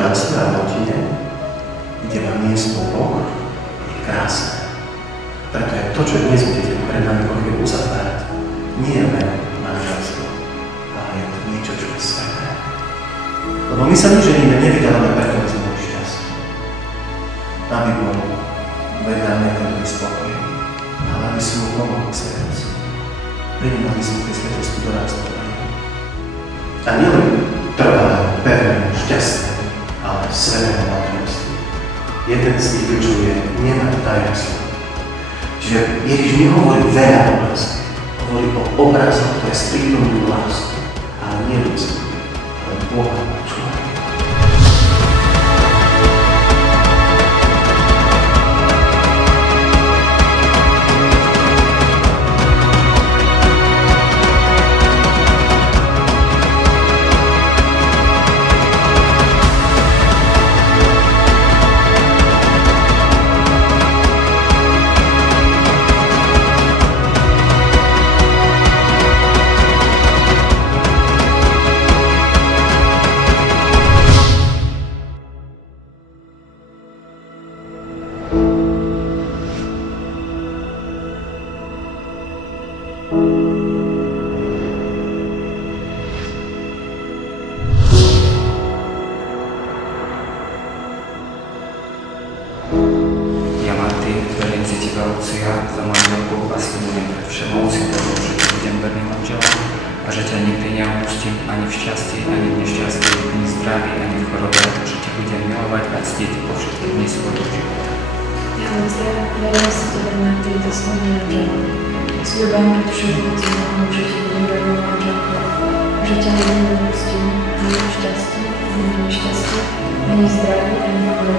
manželstve a rodine, kde má miesto Boh, je krásne. Preto je to, čo dnes budete pred nami po chvíľu uzatvárať, nie je len manželstvo, ale je to niečo, čo je sveté. Lebo my sa neženíme, nevydávame preto, aby sme boli šťastní. Aby bol vedľa mňa ten druhý spokoj, ale aby som mu pomohol k svetosti. Prijímali sme tej svetosti do nás spokojne. A nielen trvalé, pevné, šťastné, ale sveté manželstvo. Jeden z tých kľúčov je nemať tajomstvo. Čiže Ježiš nehovorí veľa o láske, hovorí o obrazoch, ktoré sprítomňujú lásku, ale nie ľudskú, ale Boha človeka. Lucia, za manželku a sľubujem pred Všemovúcim Bohom, že ti budem verným manželom a že ťa nikdy neopustím ani v šťastí, ani v nešťastí, ani v zdraví, ani v chorobe, že ťa budem milovať a ctiť po všetky dni svojho života. Ja, Lucia, verím si tebe na týmto svojim manželom. Sľubujem pred Všemovúcim Bohom, že ti budem verným manželom, že ťa nikdy neopustím ani v šťastí, ani v nešťastí, ani v zdraví, ani v chorobe,